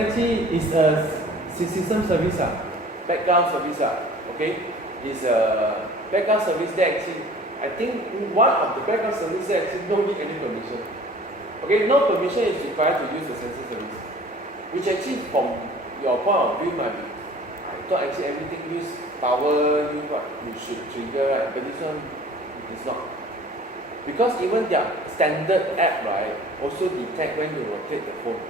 Actually, is a system service, background service, okay? Is a background service that actually, I think one of the background service that actually don't need any permission. Okay, no permission is required to use the sensor service, which actually from your point of view might be, I thought actually everything use power, use what you should trigger, right? But this one is not. Because even their standard app, right, also detect when you rotate the phone.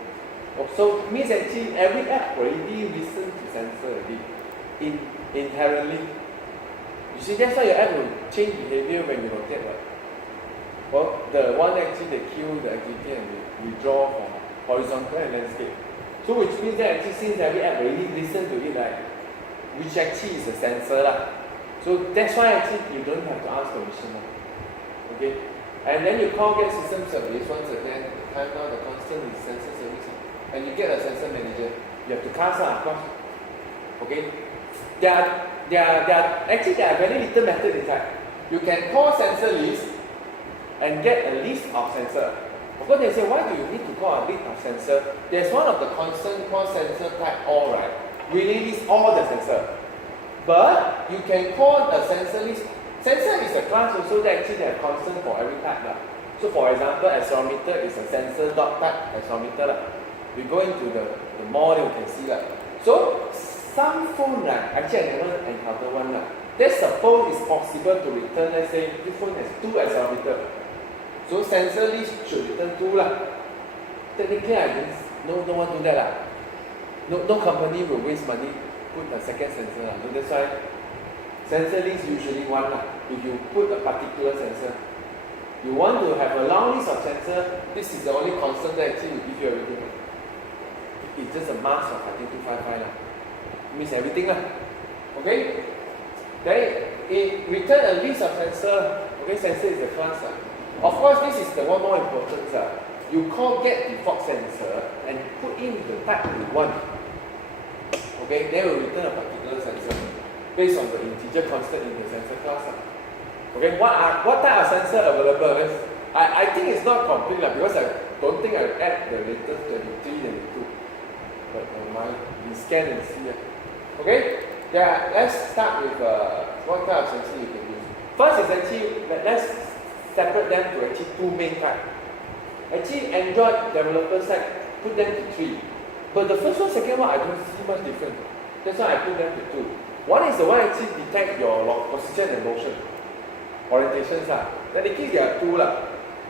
So means actually every app already listen to sensor already, inherently. You see, that's why your app will change behavior when you rotate, right? Well, the one actually they kill the activity and withdraw from horizontal and landscape. So which means that actually since every app already listen to it, right, which actually is a sensor lah. So that's why actually you don't have to ask permission lah. Okay? And then you call get system service once again, time down the constant is sensor service. And you get a sensor manager. You have to cast lah, of course. Okay? There are very little method inside. You can call sensor list and get a list of sensor. Of course, they say, why do you need to call a list of sensor? There's one of the constant called sensor type all, right? We list all the sensor. But you can call the sensor list. Sensor is a class also that actually they are constant for every type. So for example, accelerometer is a sensor dot type accelerometer. We go into the more, then we can see that. So some phone, actually I never encountered one. That's a phone is possible to return, let's say this phone has 2 accelerometers. So sensor list should return 2 Technically, no one do that No company will waste money put a second sensor So that's why sensor list usually 1 If you put a particular sensor, you want to have a long list of sensor. This is the only constant that actually will give you everything. It's just a mass of I think 255 It means everything Okay. Then it return a list of sensor. Okay, sensor is the class. Of course, this is the one more important. You call get default sensor and put in the type you want. Okay, then will return a particular sensor based on the integer constant in the sensor class. Okay, what type of sensor available? I think it's not complete because I don't think I add the latest 23 and 22. But we scan and see. Okay. Yeah, let's start with what type of sensor you can use. First is actually, let's separate them to actually 2 main types. Actually, Android developer side, put them to 3. But the first one, second one, I don't see much difference. That's why I put them to 2. One is the one actually detect your position and motion. Orientations. Then the key, there are 2.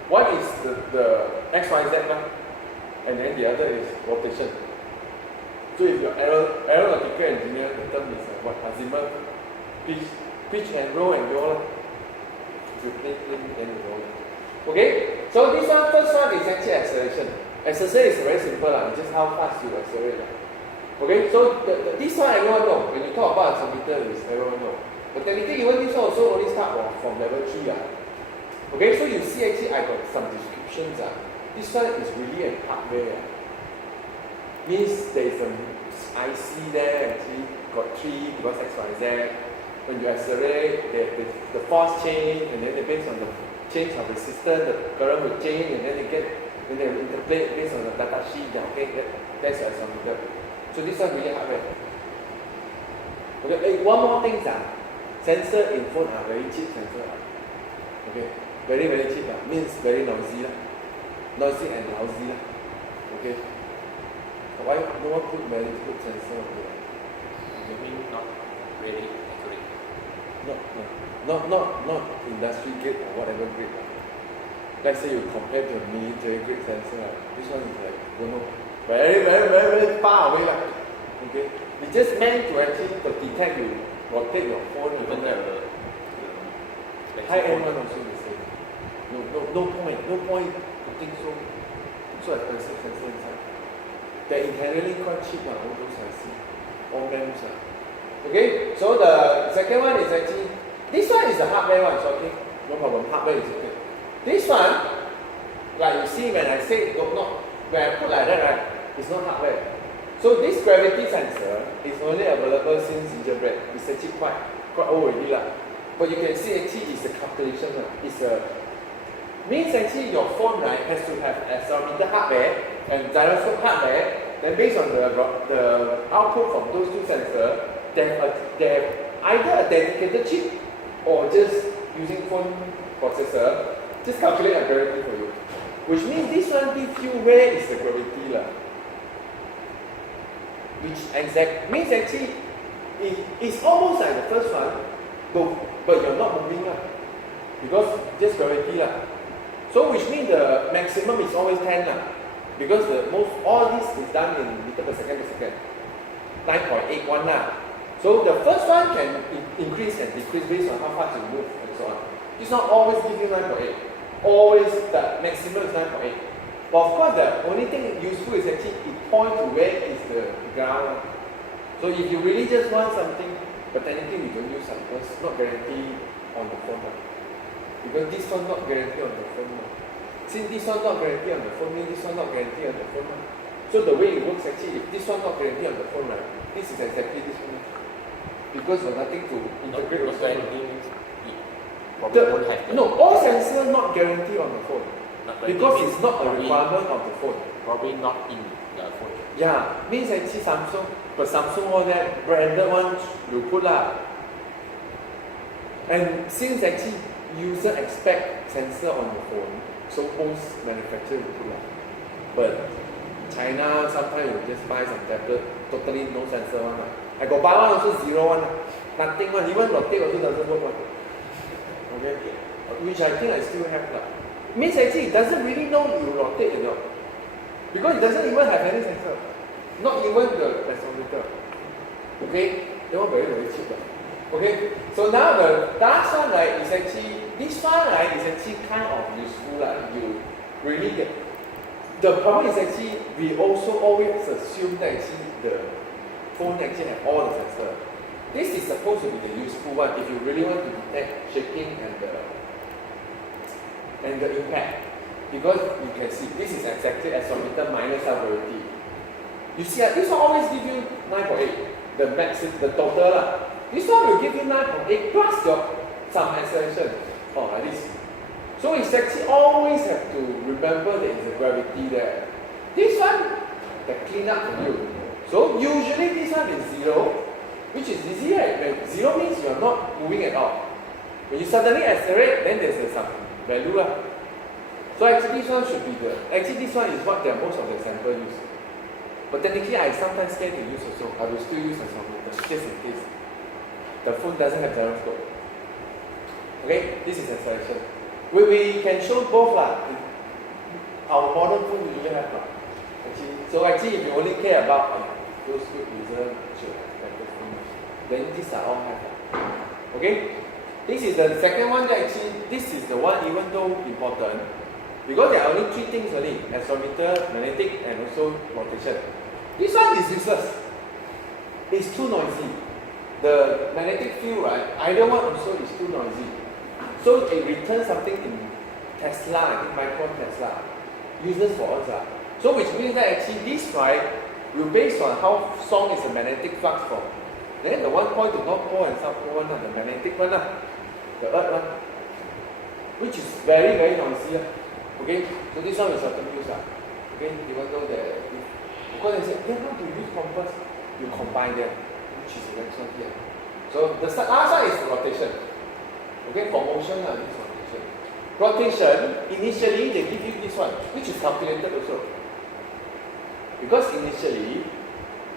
One is the XYZ and then the other is rotation. So if you're aeronautical engineer, the term is what? Azimuth, pitch and roll and roll. You plane and roll. Okay? So this one, first one is actually acceleration. Acceleration is very simple, it's just how fast you accelerate. Okay? So this one everyone know. When you talk about accelerometer, everyone know. But technically even this one also only start from level 3. Okay, so you see actually I got some descriptions. This one is really a hardware. Means there is an IC there, actually got 3 because XYZ. When you accelerate, the force change, and then based on the change of the system, the current will change, and then they interpolate based on the data sheet. Okay, that's your accelerometer. So this one really hardware. Okay, one more thing, sensor in phone are very cheap sensor. Okay, very very cheap. Means very noisy, noisy and lousy. Okay. Why no one put very good sensor? You mean not really accurate? Not industry grade or whatever grade. Let's say you compare to a military grade sensor, this one is like, don't know, very far away. Okay? It's just meant to actually detect you, rotate your phone. Even the high-end one also the same. No point putting so expensive sensor inside. They're inherently quite cheap, all those I see. All MEMS. Okay, so the second one is actually, this one is the hardware one, so okay, no problem, hardware is okay. This one, like you see when I say, when I put like that, right, it's not hardware. So this gravity sensor is only available since gingerbread. It's actually quite old already. But you can see actually it's a calculation. Means actually your phone, right, has to have accelerometer hardware and gyroscope hardware then based on the output from those two sensors, they have either a dedicated chip or just using phone processor, just calculate a gravity for you. Which means this one gives you where is the gravity lah. Which means actually it's almost like the first one, but you're not moving lah. Because just gravity lah. So which means the maximum is always 10 lah. Because all this is done in meter per second 9.81 lah. So the first one can increase and decrease based on how fast you move and so on. It's not always give you 9.8. Always the maximum is 9.8. But of course the only thing useful is actually it points to where is the ground. So if you really just want something, but technically we don't use it because it's not guaranteed on the phone. Because this one not guaranteed on the phone. Since this one not guaranteed on the phone, means this one not guaranteed on the phone. So the way it works actually, if this one not guaranteed on the phone, right, this is exactly this one. Because there's nothing to integrate with the phone. No, all sensors not guaranteed on the phone. Because it's not a requirement of the phone. Probably not in the phone. Yeah, means actually Samsung, but Samsung all that branded ones will put lah. And since actually user expect sensor on the phone, so most manufacturer will put lah. But China sometimes will just buy some tablet, totally no sensor one lah. I got buy one also 0 one, nothing one, even rotate also doesn't work one. Okay, which I think I still have lah. Means actually it doesn't really know you rotate or not. Because it doesn't even have any sensor. Not even the accelerometer. Okay? That one very, very cheap. Okay? So now the last one, right, is actually, this one, right, is actually kind of useful. You really get. The problem is actually, we also always assume that actually the phone actually have all the sensors. This is supposed to be the useful one if you really want to detect shaking and the impact. Because you can see this is exactly accelerometer minus gravity. You see, this one always give you 9.8, the max, the total lah. This one will give you 9.8 plus some acceleration. Oh, like this. So it's actually always have to remember there is a gravity there. This one, they clean up for you. So usually this one is 0, which is easy, right? 0 means you are not moving at all. When you suddenly accelerate, then there's some value lah. So actually this one should be this one is what most of the sample use. But technically I sometimes scared to use also. I will still use accelerometer just in case. The phone doesn't have gyroscope. Okay, this is acceleration. We can show both lah. Our modern phone usually have lah. Actually if you only care about those good users should have better phone, then these are all have lah. Okay? This is the second one that actually this is the one even though important. Because there are only 3 things only, accelerometer, magnetic and also rotation. This one is useless. It's too noisy. The magnetic field, right, either one also is too noisy. So it returns something in Tesla, I think micron Tesla. Useless for us. So which means that actually this, right, will based on how strong is the magnetic flux from. Then the one point to North Pole and South Pole one, the magnetic one, the Earth one, which is very, very noisy. Okay, so this one is certain use. Okay, even though that, because they said, how to use compass? You combine them, which is the next one here. So the last one is rotation. Okay, for motion, this rotation. Rotation, initially they give you this one, which is calculated also. Because initially,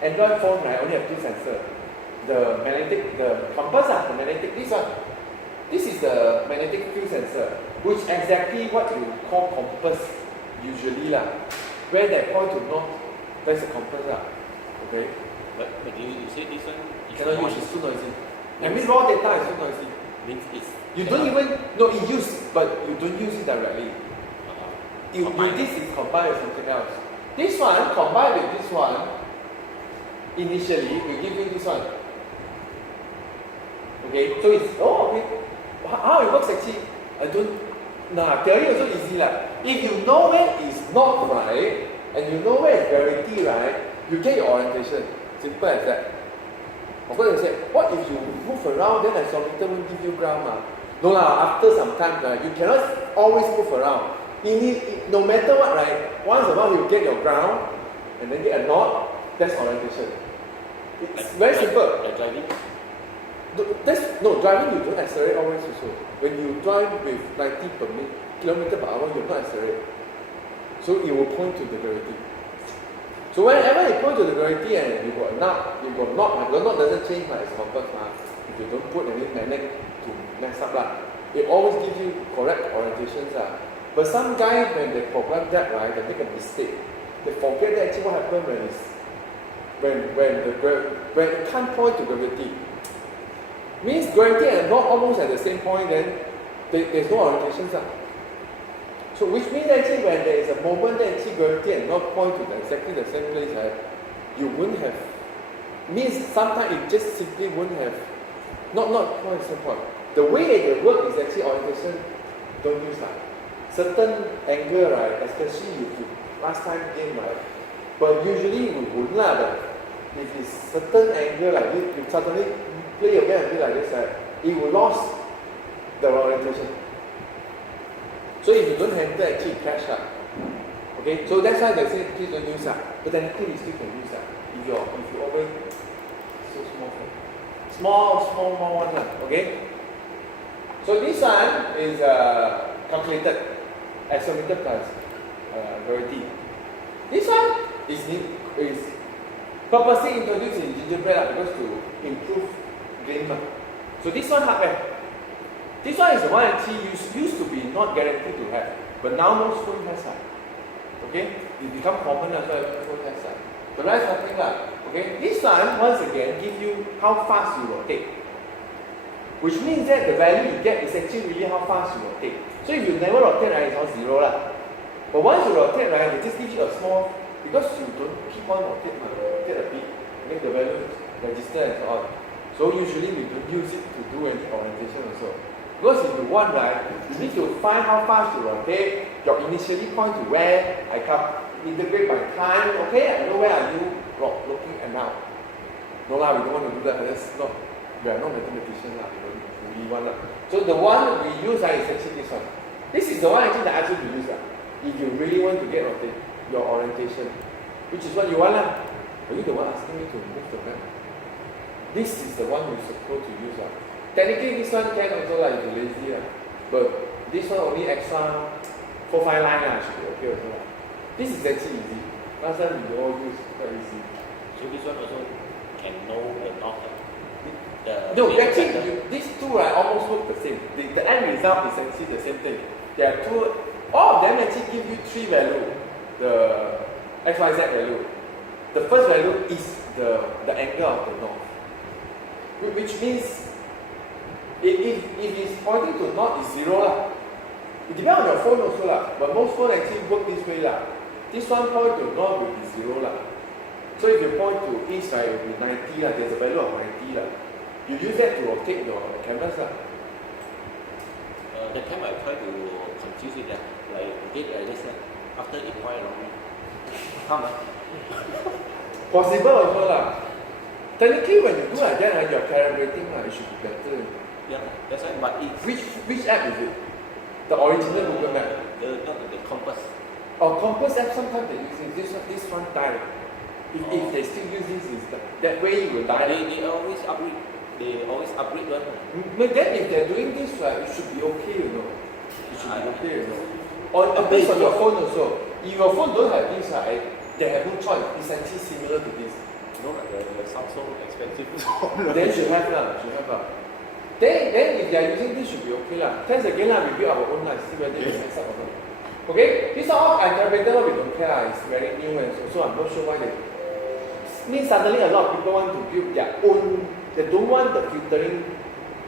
Android phone right, only have 2 sensors. The compass, the magnetic, this one. This is the magnetic field sensor, which exactly what you call compass usually lah. Where they point to north, that's the compass lah. Okay? But you say this one you cannot use, it's too noisy. I mean raw data is too noisy. Means it's you don't even it use, but you don't use it directly. This is combined with something else. This one combined with this one, initially we give you this one. Okay, so it's okay. How it works actually, I don't. Theory also easy lah. If you know where is not right, and you know where is gravity right, you get your orientation. Simple as that. Of course, they say, what if you move around, then the accelerometer won't give you ground No lah, after some time, you cannot always move around. No matter what, right, once in a while you get your ground, and then get a nod, that's orientation. It's Like- very like- simple. Like driving. Driving you don't accelerate always also. When you drive with 90 kilometer per hour, you're not accelerate. So it will point to the gravity. So whenever you point to the gravity and you got a nut, the nut doesn't change as compass if you don't put any magnet to mess up it always gives you correct orientations But some guys when they program that they make a mistake. They forget that actually what happened when it can't point to gravity. Means gravity and not almost at the same point, then there's no orientations So which means actually when there is a moment that actually gravity and not point to exactly the same place, you wouldn't have, means sometimes it just simply wouldn't have, not point the same point. The way it will work is actually orientation, don't use certain angle, especially if you last time game, but usually we wouldn't but if it's certain angle like this, you suddenly play your game and be like this, it will lose the orientation. So if you don't handle actually crash okay, so that's why they say please don't use but technically you still can use if you always so small one okay. So this one is calculated accelerometer plus gravity. This one is purposely introduced in gingerbread because to improve game. So this one hardware. This one is the one actually used to be not guaranteed to have, but now most phone has okay, it become common as well. Phone has the rest nothing okay. This one once again give you how fast you rotate, which means that the value you get is actually really how fast you rotate. So if you never rotate, it's all zero But once you rotate, they just give you a small, because you don't keep on rotate a bit, make the value register and so on. So usually we don't use it to do any orientation also. Because if you want, you need to find how fast you rotate, your initially point to where I come, integrate by time, okay, I know where are you looking at now. No we don't want to do that, we are not mathematicians, we don't really want So the one we use is actually this one. This is the one actually that I ask you to use if you really want to get your orientation, which is what you want Are you the one asking me to move the map? This is the one you're supposed to use Technically this one can also if you're lazy but this one only extra 4-5 line should be okay also This is actually easy. Last time we all use quite easy. So this one also can know the north. No, actually these two almost look the same. The end result is actually the same thing. There are two, all of them actually give you 3 values. The XYZ value. The first value is the angle of the north. Which means if it's pointing to north, it's 0 It depends on your phone also but most phones actually work this way This one point to north will be 0 So if you point to east, it will be 90 there's a value of 90 You use that to rotate your cameras The camera I try to confuse it like get this after it point around. How much? Possible also Technically when you do like that you're calibrating it should be better. Yeah, that's right. But Which app is it? The original Google Map? The compass. Compass app sometimes they use this one die. If they still use this, that way you will die. They always upgrade. They always upgrade one. But then if they're doing this, it should be okay, It should be okay, Or based on your phone also. If your phone don't have this, they have no choice. It's actually similar to this. Like the Samsung expensive. Then should have Then if they are using this, should be okay Test again we build our own see whether it makes up or not. Okay, these are all interpreted, we don't care It's very new and so I'm not sure why they. Means suddenly a lot of people want to build their own. They don't want the filtering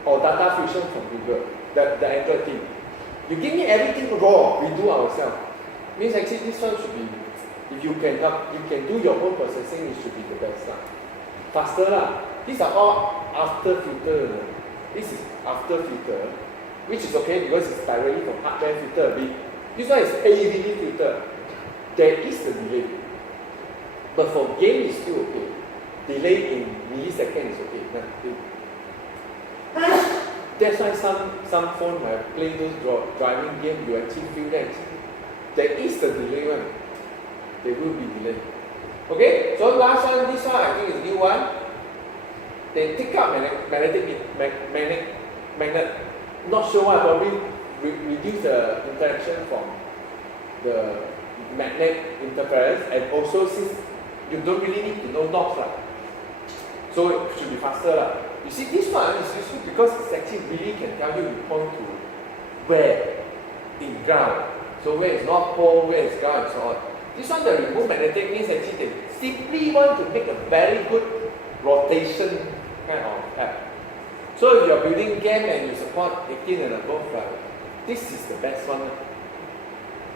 or data fusion from Google. The Android thing. You give me everything raw, we do ourselves. Means actually this one should be. If you can do your own processing, it should be the best Faster These are all after filter. This is after filter, which is okay because it's directly from hardware filter a bit. This one is AVD filter. There is a delay. But for game it's still okay. Delay in milliseconds is okay. That's why some phone play those driving game, you actually feel that there is the delay one. There will be delay. Okay, so last one, this one I think is new one. They take up magnet. Not sure why, probably reduce the interaction from the magnet interference, and also since you don't really need to know knobs lah, so it should be faster lah. You see, this one is useful because it's actually really can tell you point to where in ground. So where is North Pole, where is ground, and so on. This one, the remote magnetic, means actually they simply want to make a very good rotation kind of app. So if you're building GAN and you support 18 and above, this is the best one.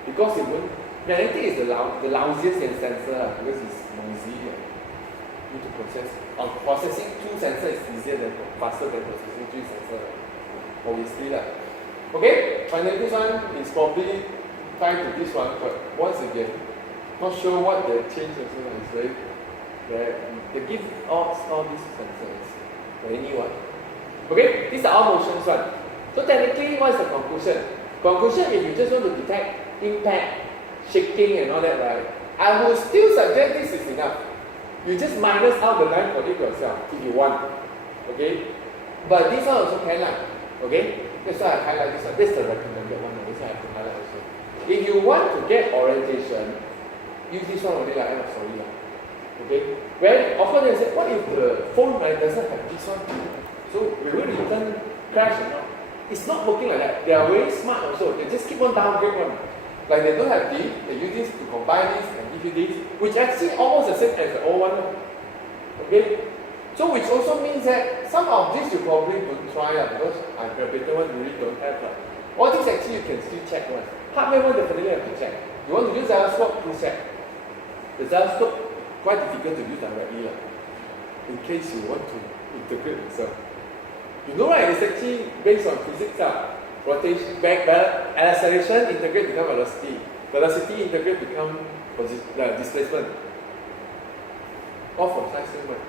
Because it won't, magnetic is the lousiest sensor because it's noisy. You need to process. Processing 2 sensors is easier than faster than processing 3 sensors. Obviously lah. Okay, finally this one is probably tied to this one, but once again, not sure what the change also is very they give all these sensors. Very new one. Okay, these are all motions one. So technically, what is the conclusion? Conclusion, if you just want to detect impact, shaking and all that, right? I will still suggest this is enough. You just minus out the line for it yourself if you want. Okay? But this one also can lah. Okay? That's why I highlight this one. This is the recommended one. That's why I have to highlight also. If you want to get orientation, use this one only lah. I'm sorry lah. Okay? When often they say, what if the phone doesn't have this one? So will you return crash or not? It's not working like that. They are very smart also. They just keep on downgrade one. Like they don't have this, they use this to combine this and give you this, which actually almost the same as the old one. Okay? So which also means that some of this you probably don't try because better one you really don't have. All these actually you can still check one. Hardware one definitely have to check. You want to use gyroscope, please check. The gyroscope quite difficult to use directly in case you want to integrate yourself. You know right, it's actually based on physics rotation, back, acceleration, integrate become velocity. Velocity, integrate become displacement. All from science movement.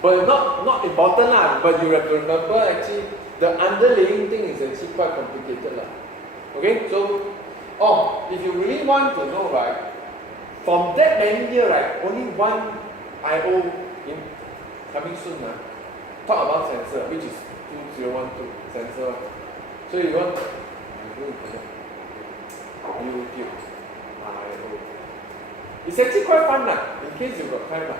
But not important lah, but you have to remember actually, the underlying thing is actually quite complicated lah. Okay, so, if you really want to know, right, from that many years, right, only one I/O coming soon talk about sensor, which is 2012 sensor. So you want YouTube I/O. It's actually quite fun in case you got time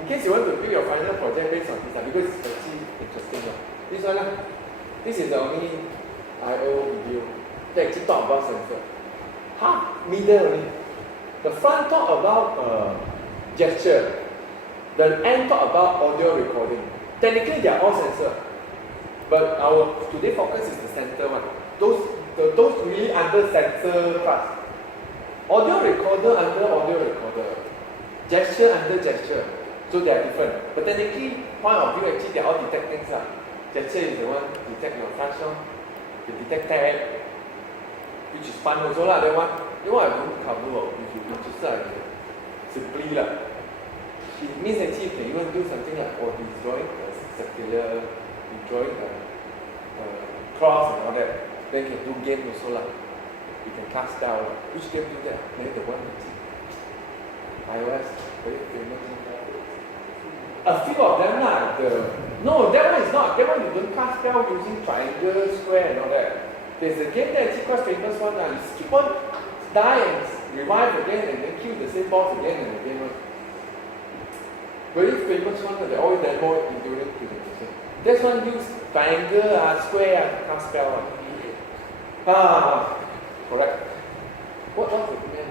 In case you want to do your final project based on this because it's actually interesting This one this is the only I/O video that actually talk about sensor. Middle only. The front talk about gesture. The end talk about audio recording. Technically, they are all sensor, but our today focus is the center one. Those really under sensor class. Audio recorder under audio recorder. Gesture under gesture. So they are different. But technically, point of view actually they are all detect things Gesture is the one detect your touch they detect tag, which is fun also lah. That one I don't cover if you're interested. Simply it means actually you can even do something like he's drawing a circular, he's drawing a cross and all that. Then you can do game also lah. You can cast down. Which game do that? Maybe the one that's iOS, very famous. A few of them lah. No, that one is not. That one you don't cast down using triangle, square and all that. There's a game that's quite famous one You keep on die and revive again and then kill the same boss again and again. Very famous one they always demo in during presentation. That's one use triangle, square, cast spell. Correct. What else is there?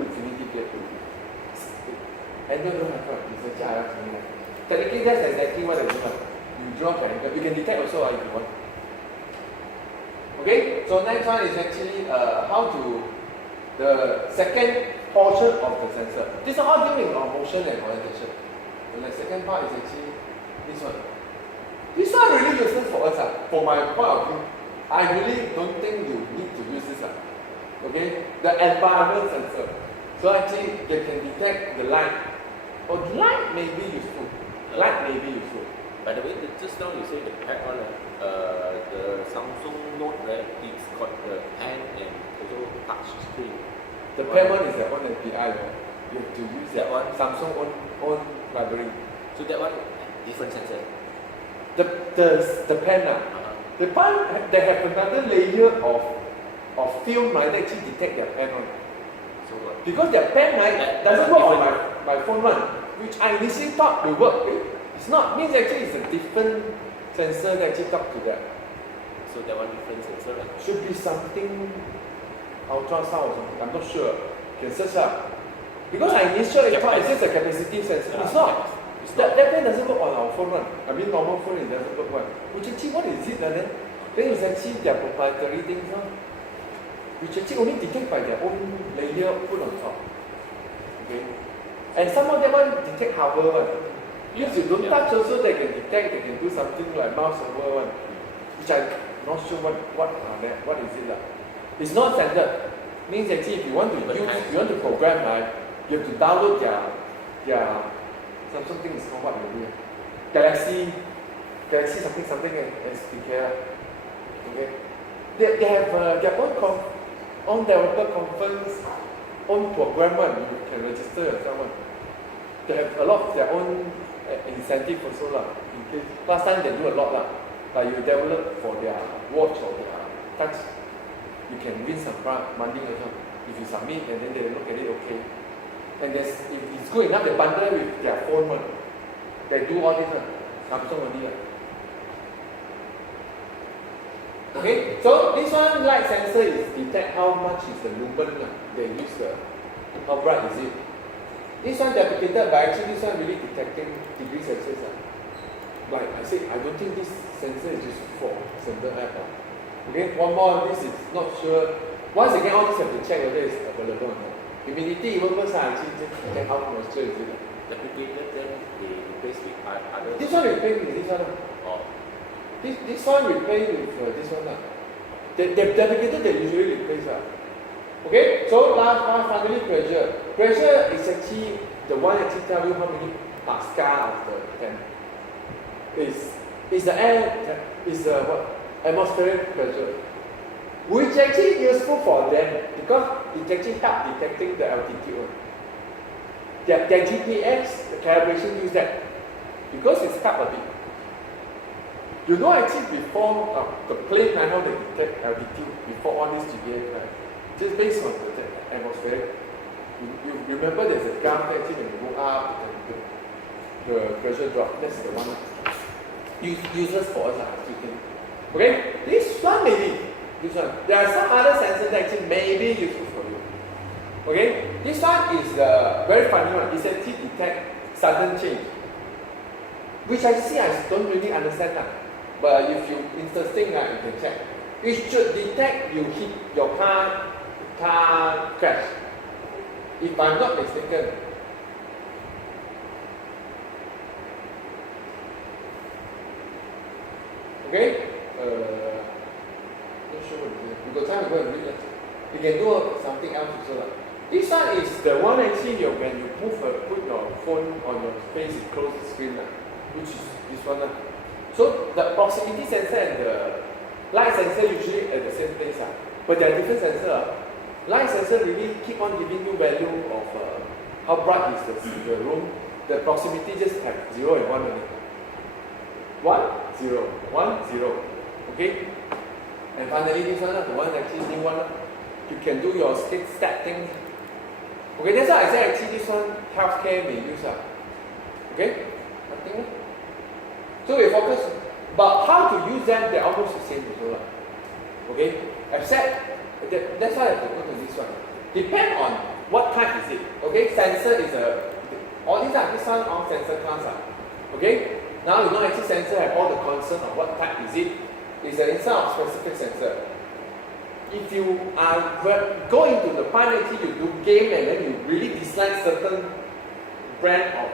Infinity Gate. And no, it's a technically that's exactly what I do. You draw triangle. You can detect also if you want. Okay, so next one is actually how to the second portion of the sensor. These are all dealing with motion and orientation. And the second part is actually this one. This one really useless for us. For my point of view, I really don't think you need to use this. Okay, the environment sensor. So actually, they can detect the light. The light may be useful. Light may be useful. By the way, just now you say the pad one, the Samsung Note, right? It's got the pen and also touch screen. The pen one is the one that PI. You have to use That one? Samsung own library. So that one different sensor. The pen the pen they have another layer of film right that actually detect their pen one. So what? Because their pen right That doesn't one work on my phone one, which I initially thought will work. It's not. Means actually it's a different sensor that actually talk to that. So that one different sensor, right? Should be something ultrasound or something. I'm not sure. Can search up. Because I initially thought it's just a capacitive sensor. It's not. It's That not. pen doesn't work on our phone one. I mean normal phone it doesn't work one. Which actually what is it then? Then it's actually their proprietary things one. Which actually only detect by their own layer put on top. Okay. And some of them one detect hardware one. If you don't touch also they can detect, they can do something like mouse over one. Which I'm not sure what are that, what is it like. It's not standard. Means actually if you want to use, you want to program right, you have to download their Samsung thing is called what maybe Galaxy something SDK. Okay. They have their own developer conference, own program one. You can register yourself one. They have a lot of their own incentive also lah. In case last time they do a lot lah. Like you develop for their watch or their touch, you can win some money also. If you submit and then they look at it okay. And if it's good enough, they bundle with their phone one. They do all this one. Samsung only one. Okay, so this one light sensor is detect how much is the lumen they use how bright is it. This one deprecated, but actually this one really detecting degrees Celsius. Like I said, I don't think this sensor is used for center app. Okay, one more, this is not sure. Once again, all this have to check whether it's available or not. Humidity even first actually just check how moisture is it. The applicator then they replace with other. This one replace with this one. Oh. This one replace with this one. The applicator they usually replace. Okay, so last one, finally pressure. Pressure is actually the one that actually tell you how many Pascal of the tank. Is the air, is the what? Atmospheric pressure. Which actually useful for them because it actually help detecting the altitude. Their GPS, the calibration use that because it's cut a bit. You know actually before the plane I know they detect altitude before all these GPS right? Just based on the atmosphere. You remember there's a graph that actually when you go up the pressure drop. That's the one useless for us you think. Okay? This one maybe. This one. There are some other sensors that actually may be useful for you. Okay? This one is very funny one. It actually detect sudden change. Which I see I don't really understand that. But if you interesting you can check. It should detect you hit your car crash. If I'm not mistaken. Okay? Not sure what it is. You got time to go and read it. You can do something else also. This one is the one actually when you put your phone on your face, it closes the screen, which is this one. So the proximity sensor and the light sensor usually at the same place. But they are different sensors. Light sensor really keep on giving you value of how bright is the room. The proximity just have 0 and 1 only. 1, 0, 1, 0. Okay? And finally this one, the one actually new one. You can do your stat thing. Okay, that's why I say actually this one healthcare may use. Okay? Nothing. So we focus, but how to use them, they're almost the same also. Okay? Except, that's why I have to go to this one. Depend on what type is it. Okay? Sensor is all these are this one on sensor class. Okay? Now you know actually sensor have all the concern of what type is it. It's an instead of specific sensor. If you are go into the fine actually you do game and then you really dislike certain brand of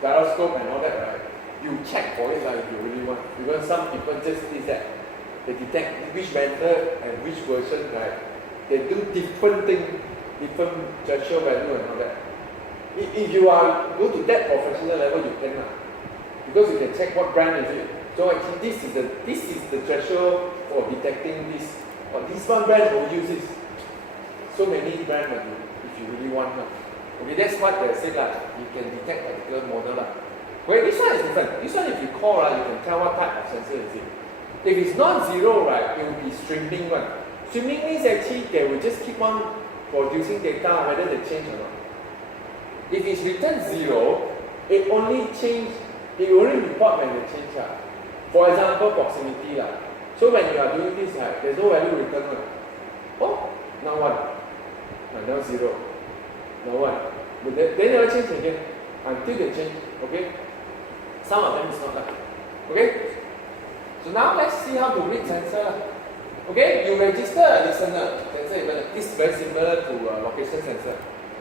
gyroscope and all that, right? You check for it if you really want. Because some people just is that they detect which vendor and which version, right? They do different thing, different threshold value and all that. If you are go to that professional level, you can because you can check what brand is it. So actually this is the threshold for detecting this. Or this one brand will use this. So many brands if you really want. Okay, that's what they said lah. You can detect particular model lah. Where this one is different. This one, if you call, you can tell what type of sensor is it. If it's non-zero, right, it will be streaming one. Streaming means actually they will just keep on producing data whether they change or not. If it's returned 0, it only report when they change. For example, proximity. So when you are doing this, there's no value return. Oh, now 1. Now 0. Now 1. But then they will change again until they change. Okay? Some of them is not that. Okay? So now let's see how to read sensor. Okay? You register a listener. Sensor event. This is very similar to location sensor.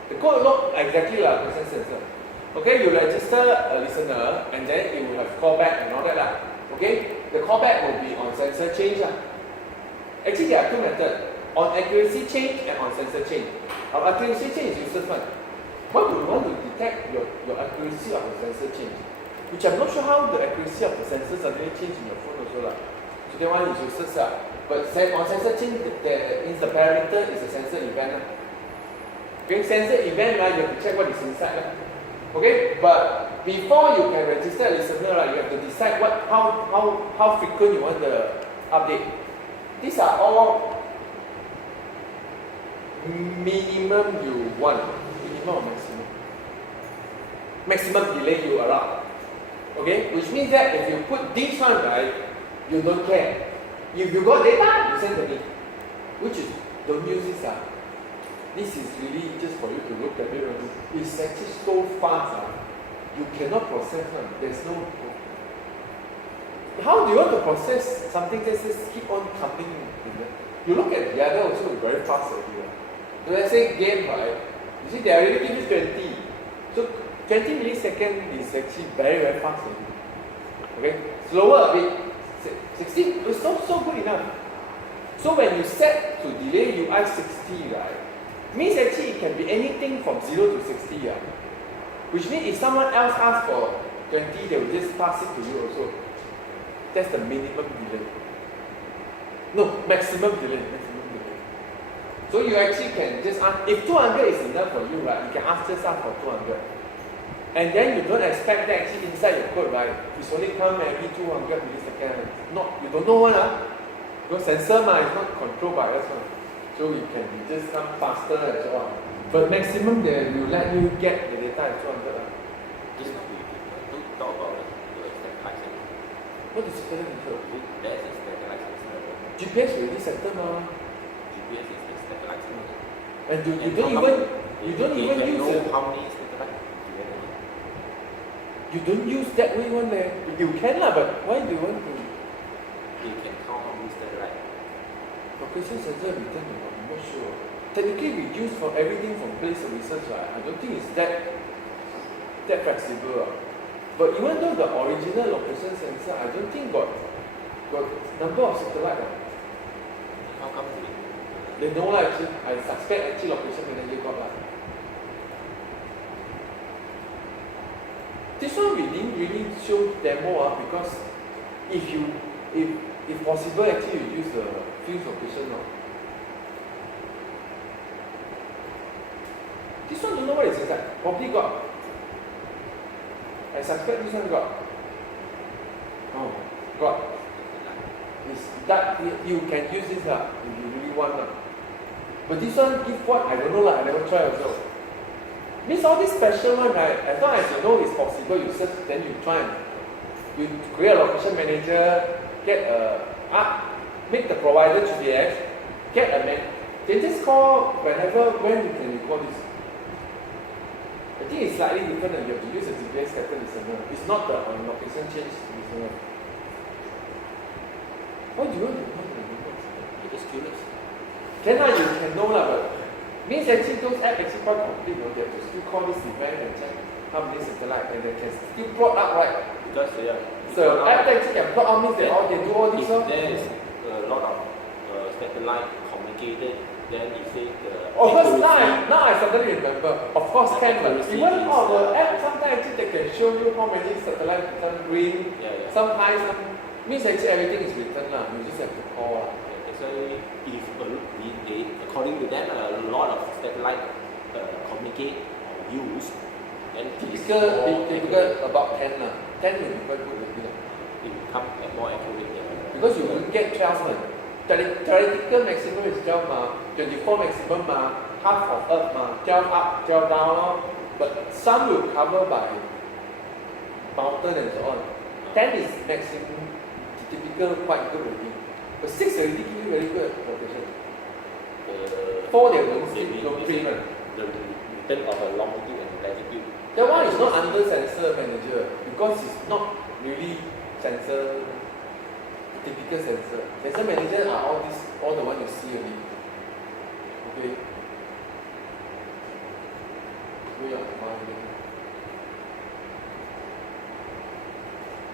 The code look exactly like location sensor. Okay? You register a listener and then you will have callback and all that. Okay? The callback will be on sensor change. Actually, there are two methods. On accuracy change and on sensor change. Our accuracy change is useless one. What do you want to detect your accuracy of the sensor change? Which I'm not sure how the accuracy of the sensors suddenly change in your phone also. So that one is useless. But on sensor change, the parameter is a sensor event. Okay, sensor event, you have to check what is inside. Okay, but before you can register a listener, you have to decide how frequent you want the update. These are all minimum you want. Minimum or maximum? Maximum delay you allow. Okay, which means that if you put this one, right, you don't care. If you got data, you send to me. Which is, don't use this. This is really just for you to look at it. It's actually so fast. You cannot process one. There's no. How do you want to process something that just keep on coming? You look at the other also very fast already. So let's say game, right? You see, they already give you 20. So 20 milliseconds is actually very, very fast already. Okay? Slower a bit. 60 is not so good enough. So when you set to delay UI 60, right? Means actually it can be anything from 0 to 60. Which means if someone else asks for 20, they will just pass it to you also. That's the minimum delay. No, maximum delay. So you actually can just ask, if 200 is enough for you, right, you can just ask for 200. And then you don't expect that actually inside your code, right, it's only come every 200 milliseconds. You don't know one, because sensor is not controlled by us. So you can just come faster and so on. But maximum they will let you get the data at 200. Just now we talk about the satellite sensor. What is satellite sensor? That is satellite sensor. GPS already settled GPS is the satellite sensor. And you don't even use know how many satellites you don't use that way one there. You can but why do you want to? You can count how many satellites. Location sensor return I'm not sure. Technically we use for everything from place services, right? I don't think it's that flexible. But even though the original location sensor, I don't think got number of satellites. How come they know actually. I suspect actually location manager got . This one we didn't really show demo because if possible actually you use the field location. This one don't know what is inside. Probably got. I suspect this one got. Oh, got. It's that you can use this if you really want. But this one give what? I don't know I never try also. Means all this special one, right? As long as you know it's possible, you search, then you try and you create a location manager, get a make the provider GPS, get a they just call when you can record this. I think it's slightly different. You have to use a GPS scatter listener. It's not the location change listener. Why do you want to know? You're just curious. You can know but means actually those apps actually quite complete. They have to still call this event and check how many satellites and they can still plot up, right? Because so app actually can plot out means they do all this. If there is a lot of satellite communicated, then you say the course now I suddenly remember. Of course can, but even the app sometimes actually they can show you how many satellites, some green, some high, some means actually everything is written you just have to call. So if according to them a lot of satellite communicate or use, then Typical about 10 lah. 10 will be quite good already lah. it become more accurate. Yeah. Because you won't get 12 lah. Theoretical maximum is 12 ma, 24 maximum ma, half of Earth ma, 12 up, 12 down lor. But some will cover by mountain and so on. 10 is maximum, typical quite good already. But 6 already give you very good rotation. 4 they don't print one. The return of a longitude and latitude. That one is not under sensor manager because it's not really sensor, typical sensor. Sensor manager are all the one you see only. Okay.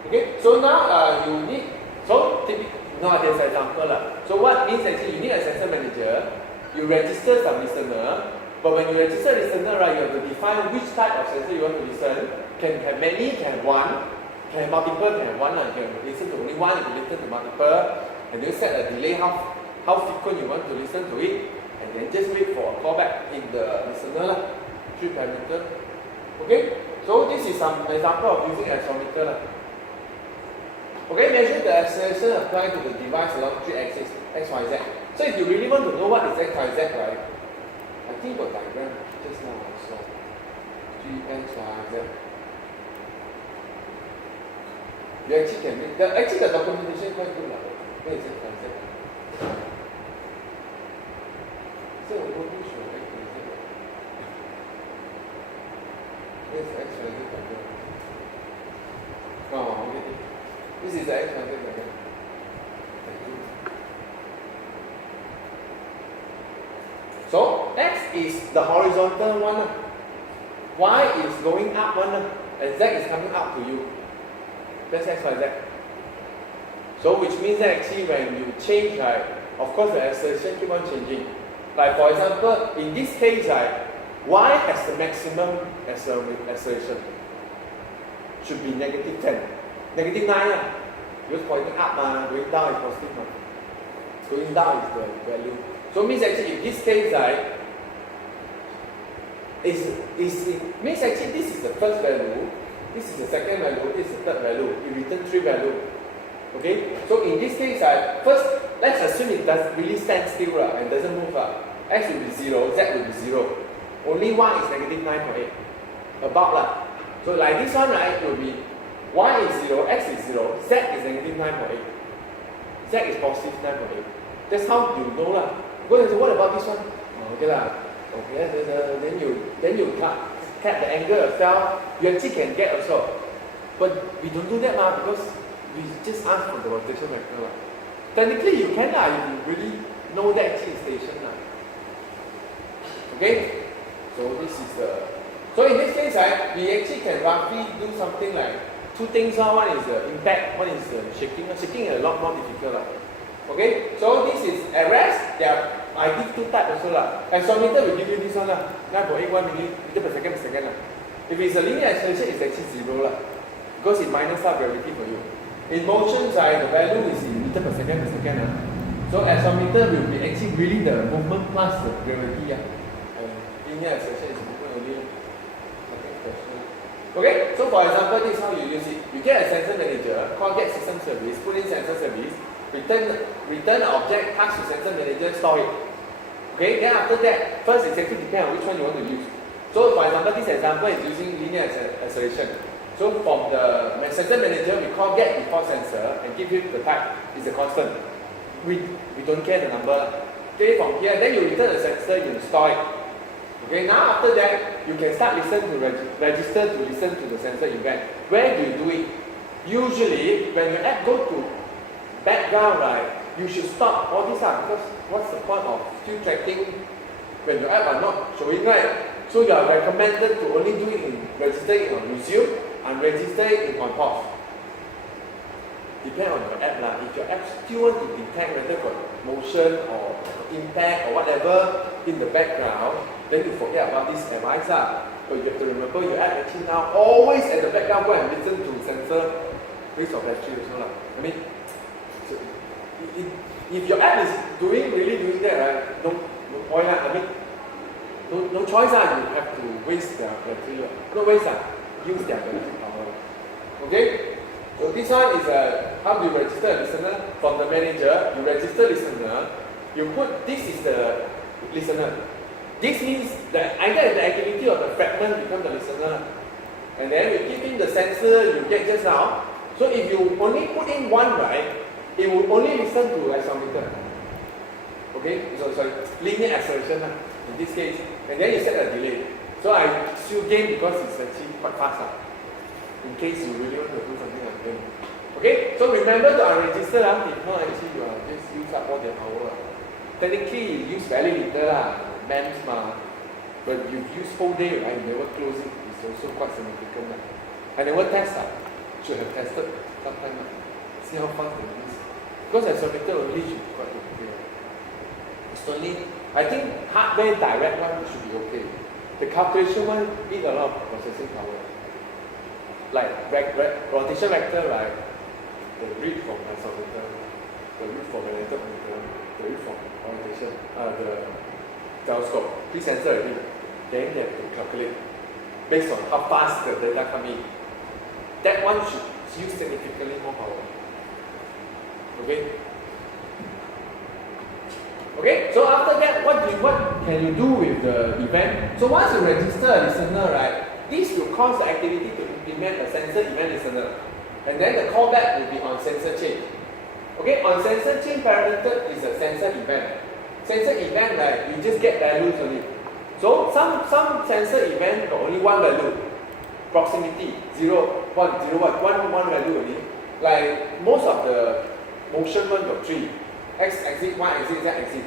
Okay, so now you need, now there's an example lah. So what means actually you need a sensor manager, you register some listener, but when you register listener, right, you have to define which type of sensor you want to listen. Can have many, can have one, can have multiple, can have one, you can listen to only one, you can listen to multiple, and you set a delay, how frequent you want to listen to it, and then just wait for a callback in the listener lah. 3 parameter. Okay, so this is some example of using accelerometer lah. Okay, measure the acceleration applied to the device along 3 axes, X, Y, Z. So if you really want to know what is X, Y, Z, right? I think got diagram just now I saw. 3 X, Y, Z. You actually can make the documentation quite good lah. Where is X, Y, Z? So what do you show X, Y, Z? Where is X, Y, Z diagram? Oh, okay. This is the X, Y, Z diagram. So X is the horizontal one, Y is going up one, and Z is coming up to you. That's X, Y, Z. So which means that actually when you change, right, of course the acceleration keep on changing. Like for example, in this case, right, Y has the maximum acceleration. Should be negative 10. Negative 9 lah. Because pointing up, going down is positive. Going down is the value. So means actually in this case, right, means actually this is the first value, this is the second value, this is the third value. You return 3 value. Okay? So in this case, right, first let's assume it does really stand still and doesn't move. X will be 0, Z will be 0. Only Y is negative 9.8. About lah. So like this one, right, will be Y is 0, X is 0, Z is negative 9.8. Z is positive 9.8. That's how you know lah. Because what about this one? Oh, okay lah. Okay, then you cut the angle yourself. You actually can get also. But we don't do that because we just ask for the rotation vector lah. Technically you can lah, if you really know that actually station lah. Okay? So this is so in this case, right, we actually can roughly do something like 2 things. One is impact, one is shaking. Shaking is a lot more difficult. Okay, so this is at rest. I give 2 types also lah. Accelerometer will give you this one lah, 9.81 millimeter per second lah. If it's a linear acceleration, it's actually 0 lah, because it minus out gravity for you. In motion side, the value is in meter per second lah. So accelerometer will be actually really the movement plus the gravity lah. Linear acceleration is movement only. Okay, so for example, this is how you use it. You get a sensor manager, call get system service, put in sensor service, return an object, pass to sensor manager, store it. Okay, then after that, first it actually depends on which one you want to use. So for example, this example is using linear acceleration. So from the sensor manager, we call get before sensor and give you the type is a constant. We don't care the number. Okay, from here, then you return the sensor, you store it. Okay, now after that, you can start register to listen to the sensor event. Where do you do it? Usually, when your app go to background, right, you should stop all this because what's the point of still tracking when your app are not showing, right? So you are recommended to only do it register it on resume and register it on pause. Depend on your app lah. If your app still want to detect whether got motion or impact or whatever in the background, then you forget about this advice lah. But you have to remember your app actually now always at the background go and listen to sensor waste of battery also lah. I mean, so if your app is really doing that, right, no point lah. I mean, no choice you have to waste their battery. No waste use their battery power. Okay? So this one is how do you register a listener? From the manager, you register listener, you put this is the listener. This means that either the activity or the fragment becomes the listener. And then we give in the sensor you get just now. So if you only put in one, right, it will only listen to accelerometer. Okay? So sorry, linear acceleration in this case. And then you set a delay. So I still gain because it's actually quite fast. In case you really want to do something like that. Okay? So remember to unregister, if not actually you just use up all their power. Technically you use very little MEMS but you use whole day, right? You never close it, it's also quite significant. I never test should have tested sometime. See how fast they use. Because accelerometer only should be quite okay. It's only, I think hardware direct one should be okay. The calculation one need a lot of processing power. Like rotation vector, right? The read from accelerometer, the read from magnetic meter, the read from orientation, the gyroscope, this sensor already. Then they have to calculate based on how fast the data come in. That one should use significantly more power. Okay? Okay, so after that, what can you do with the event? So once you register a listener, right, this will cause the activity to implement a sensor event listener. And then the callback will be on sensor chain. Okay, on sensor chain parameter is a sensor event. Sensor event, right, you just get values only. So some sensor event got only one value. Proximity, 0, 1, 0, 1, one value only. Like most of the motion one got 3. X-axis, Y-axis, Z-axis.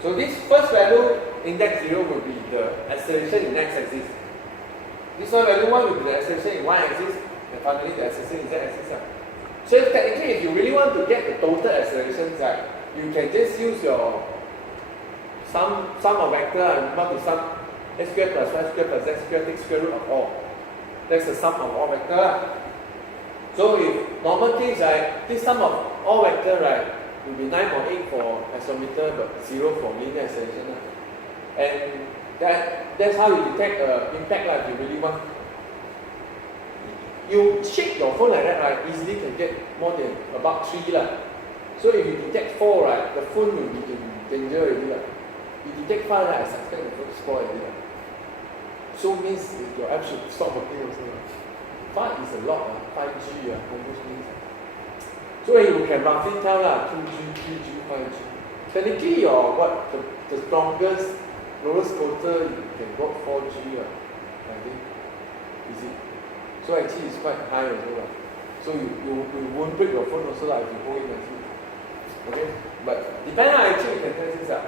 So this first value, index 0, will be the acceleration in X-axis. This one value 1 will be the acceleration in Y-axis, and finally the acceleration in Z-axis. So technically, if you really want to get the total acceleration, right, you can just use your sum of vector and equal to sum x squared plus y squared plus z squared take square root of all. That's the sum of all vector. So if normal case, right, this sum of all vector, right, will be 9.8 for accelerometer but 0 for linear acceleration. And that's how you detect impact if you really want. You shake your phone like that, right, easily can get more than about 3 So if you detect 4, right, the phone will be in danger already. You detect 5, right, I suspect the phone spoil already. So means your app should stop working also. 5 is a lot, 5G almost means. So you can roughly tell 2G, 3G, 5G. Technically your the strongest roller scooter you can go 4G I think. Is it? So actually it's quite high also. So you won't break your phone also if you hold it nicely. Okay? But depending on actually you can test this out.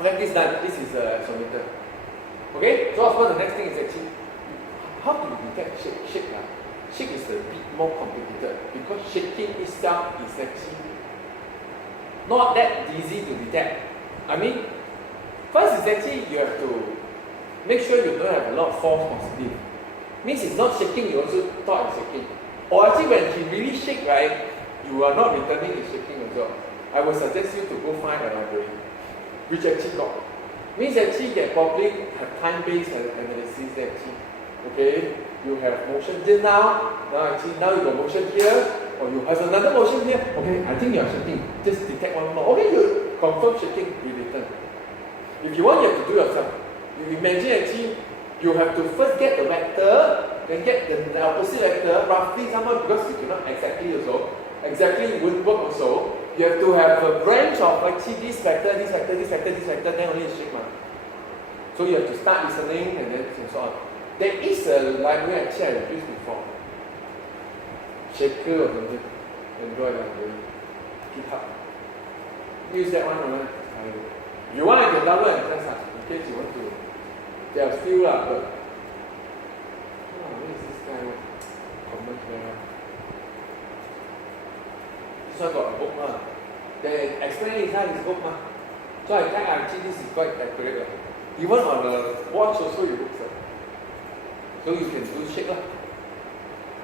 Okay, this done. This is a accelerometer. Okay? So of course the next thing is actually how do you detect shake? Shake is a bit more complicated because shaking itself is actually not that easy to detect. I mean, first is actually you have to make sure you don't have a lot of false positive. Means it's not shaking, you also thought it's shaking. Or actually when he really shake, right, you are not returning the shaking as well. I would suggest you to go find a library, which actually got. Means actually they probably have time-based analysis there actually. Okay, you have motion just now you got motion here, or you have another motion here. Okay, I think you are shaking. Just detect one more. Okay, you confirm shaking, you return. If you want, you have to do yourself. You imagine actually you have to first get the vector, then get the opposite vector, roughly somehow because you cannot exactly won't work also. You have to have a branch of actually this vector, then only you shake. So you have to start listening and then so on. There is a library actually I have used before. Shaker or something. Android library. GitHub. Use that one, right? If you want, I can download and test in case you want to. There are still but where is this guy? Comment here. This one got a book. They explain inside his book. So I think actually this is quite accurate. Even on the watch also it looks like. So you can do shake.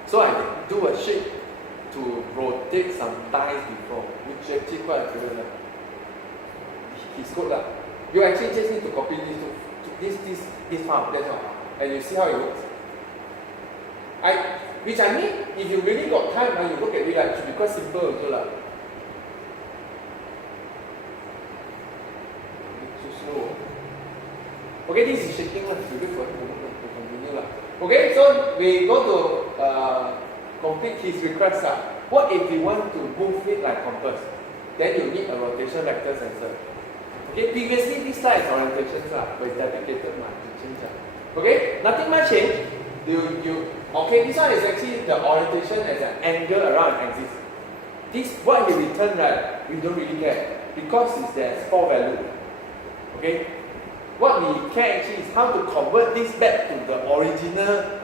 So I do a shake to rotate some dies before, which actually quite accurate. It's good. You actually just need to copy this to this farm, that's all. And you see how it works. Which I mean, if you really got time, you look at it, it should be quite simple also lah. Too slow. Okay, this is shaking lah. You wait for it to continue lah. Okay, so we go to complete his request lah. What if you want to move it like compass? Then you need a rotation vector sensor. Okay, previously this slide is orientation lah, but it's dedicated to change lah. Okay, nothing much change. Okay, this one is actually the orientation as an angle around an axis. This, what you return, right, we don't really care because there's 4 value. Okay, what we care actually is how to convert this back to the original,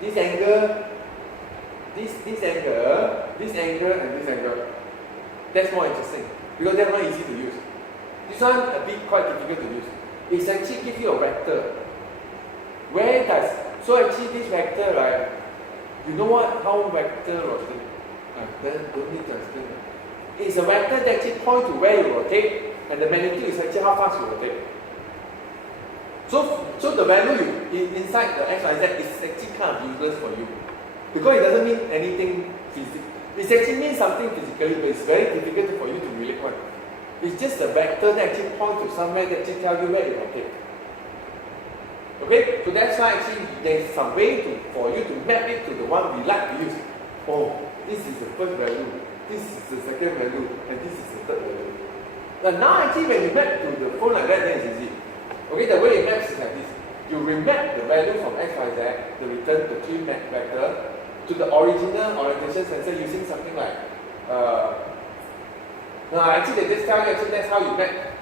this angle, this angle, this angle, and this angle. That's more interesting because they're not easy to use. This one a bit quite difficult to use. It actually gives you a vector. Where does so actually this vector, right? You know what? How vector rotate? Then don't need to explain. It's a vector that actually points to where you rotate, and the magnitude is actually how fast you rotate. So the value inside the x, y, z is actually kind of useless for you because it doesn't mean anything physical. It actually means something physically, but it's very difficult for you to relate one. It's just a vector that actually points to somewhere that actually tells you where you rotate. Okay, so that's why actually there's some way for you to map it to the one we like to use. Oh, this is the first value, this is the second value, and this is the third value. Now actually when you map to the phone like that, then it's easy. Okay, the way it maps is like this. You remap the value from x, y, z, the return to 3 map vector, to the original orientation sensor using something like, actually they just tell you actually that's how you map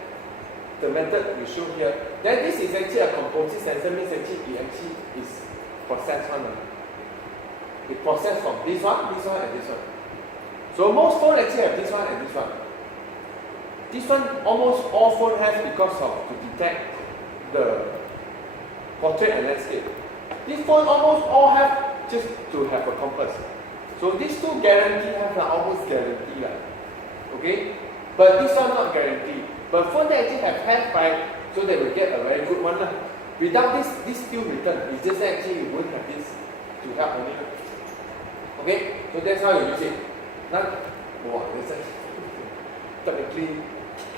the method we show here. Then this is actually a composite sensor, means actually it actually is processed one. It processed from this one, and this one. So most phones actually have this one and this one. This one almost all phones have because of to detect the portrait and landscape. This phone almost all have just to have a compass. So these two guarantee have almost guarantee okay? But this one not guaranteed. But phone that actually have right, so they will get a very good one lah. Without this still return, it's just actually you won't have this to help only. Okay, so that's how you use it. Now, that's technically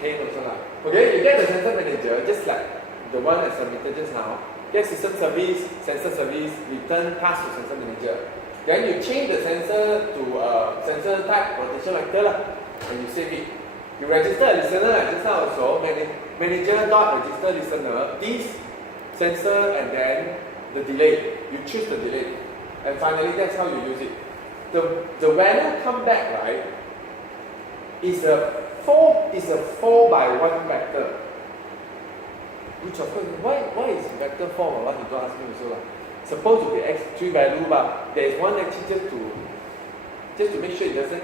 cane also lah. Okay, you get the sensor manager just like the one I submitted just now. Get system service, sensor service, return task to sensor manager. Then you change the sensor to sensor type rotation vector lah, and you save it. You register a listener and just now also, manager.register listener, this sensor and then the delay. You choose the delay. And finally, that's how you use it. The value come back, right, is a 4 by 1 vector. Which of course, why is vector 4 by 1? You don't ask me also. Supposed to be x3 value, but there is one actually just to make sure it doesn't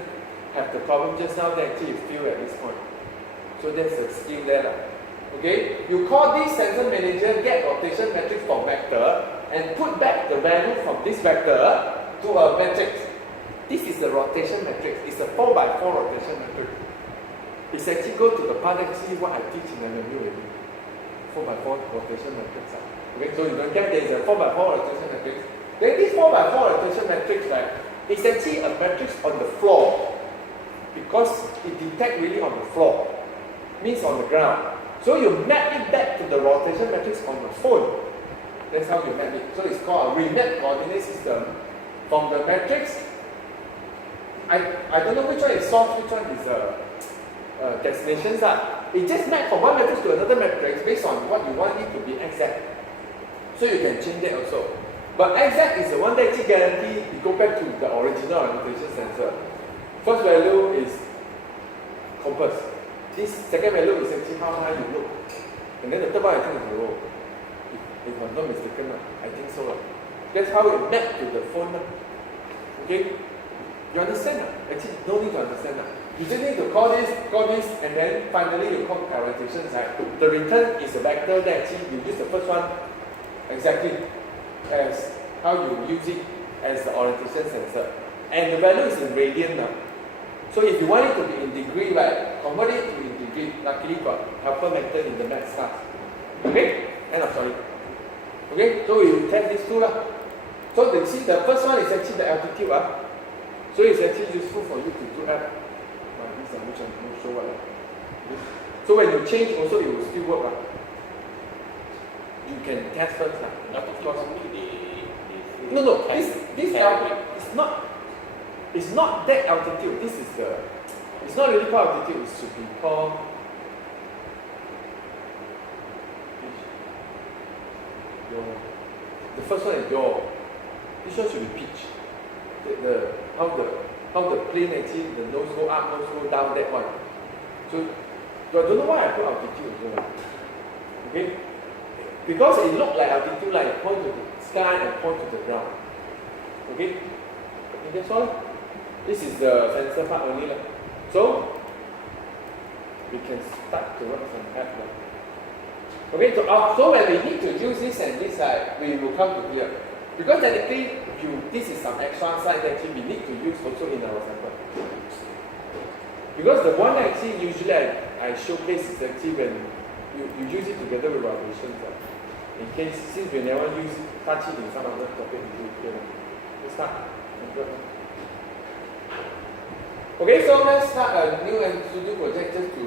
have the problem just now that actually you feel at this point. So that's a skill there. Okay? You call this sensor manager get rotation matrix for vector and put back the value from this vector to a matrix. This is the rotation matrix. It's a 4 by 4 rotation matrix. It's actually go to the part and see what I teach in MMU already. 4 by 4 rotation matrix. Okay, so you don't get there is a 4 by 4 rotation matrix. Then this 4 by 4 rotation matrix, right, is actually a matrix on the floor. Because it detects really on the floor, means on the ground. So you map it back to the rotation matrix on the phone. That's how you map it. So it's called a remap coordinate system from the matrix. I don't know which one is source, which one is destinations. It just maps from one matrix to another matrix based on what you want it to be exact. So you can change that also. But exact is the one that actually guarantee you go back to the original orientation sensor. First value is compass. This second value is actually how high you look. And then the third one I think is low. If I'm not mistaken, I think so. That's how it maps to the phone. Okay? You understand? Actually, no need to understand. You just need to call this, and then finally you call orientation. The return is a vector that actually you use the first one exactly as how you use it as the orientation sensor. And the value is in radian now. So if you want it to be in degree, right, convert it to in degree. Luckily got helper method in the math class. Okay? End of story. Okay, so we will test these two lah. So you see the first one is actually the altitude so it's actually useful for you to do that. This is which I'm not sure what. So when you change also it will still work You can test first No, it's not that altitude. This is it's not really called altitude. It should be called the first one is yaw. This one should be pitch. How the plane actually the nose go up, nose go down, that one. So I don't know why I put altitude also. Okay? Because it looked like altitude, like point to the sky and point to the ground. Okay? That's all. This is the sensor part only. So we can start to run some app. Okay, so when we need to use this and this we will come to here. Because technically this is some extra side that actually we need to use also in our sample. Because the one actually usually I showcase is actually when you use it together with vibrations. In case, since we never use touch it in some other topic, we do it here. Let's start. Okay, so let's start a new studio project just to